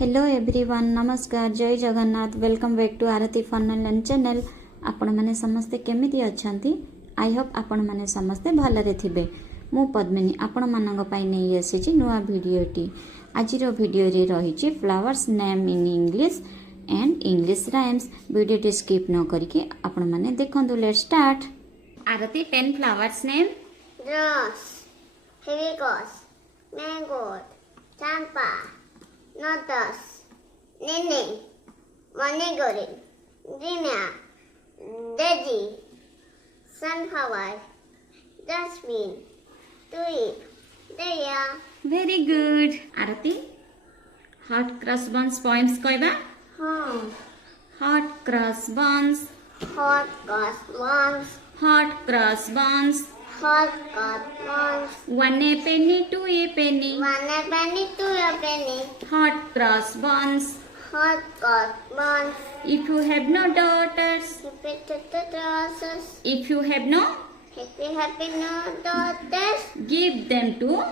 Hello everyone, नमस्कार, जय Jagannath. Welcome back to Aarti fun and channel. आपण माने समस्ते केमिति अछंती? आई होप आपण माने समस्ते भलरे थिबे। मु पद्मिनी आपण मानंग पई नै आसीची नुवा वीडियोटी। आजिरो वीडियो रे रहिची flowers name in English and English rhymes. वीडियोटी स्किप न करके आपण माने देखंतु। Let's start. आरती 10 flowers name. Rose, hibiscus, mango, champa, lotus, lily, marigold, zinnia, daisy, sunflower, jasmine, tulip, dahlia. Very good. Arati, hot cross buns poems कहबा। Hot cross buns, Hot cross buns, hot cross buns. hot cross buns. 1 a penny, 2 a penny. 1 a penny, 2 a penny. Hot cross buns. Hot cross buns. If you have no daughters, Roses. if you have no, Happy no daughters. give them to.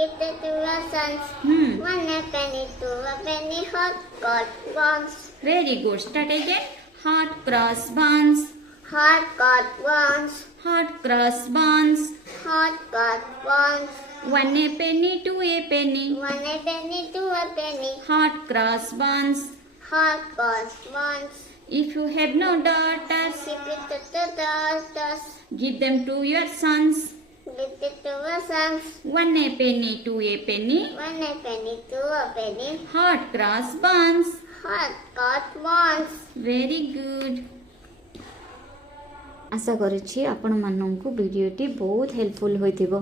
Give it to your sons. 1 a penny, 2 a penny. Hot cross buns. Very good. Start again. Hot cross buns. Hot cross buns. Hot cross buns. Hot cross buns. 1 a penny, 2 a penny. 1 a penny, 2 a penny. Hot cross buns. Hot cross buns. If you have no daughters, Give it to the daughters. give them to your sons. Give it to your sons. 1 a penny, 2 a penny. 1 a penny, 2 a penny. Hot cross buns. Hot cross buns. Very good. आशा करुछि आपण माननकु वीडियोटी बहुत helpful होइथिबो।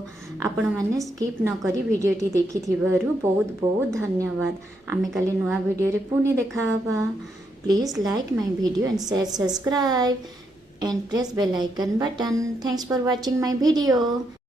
आपण माने skip न करी वीडियोटी देखिथिबारु बहुत बहुत धन्यवाद। आमे काली नुवा वीडियो रे पुनी देखाबा। Please like my video and share subscribe and press bell icon button. Thanks for watching my video.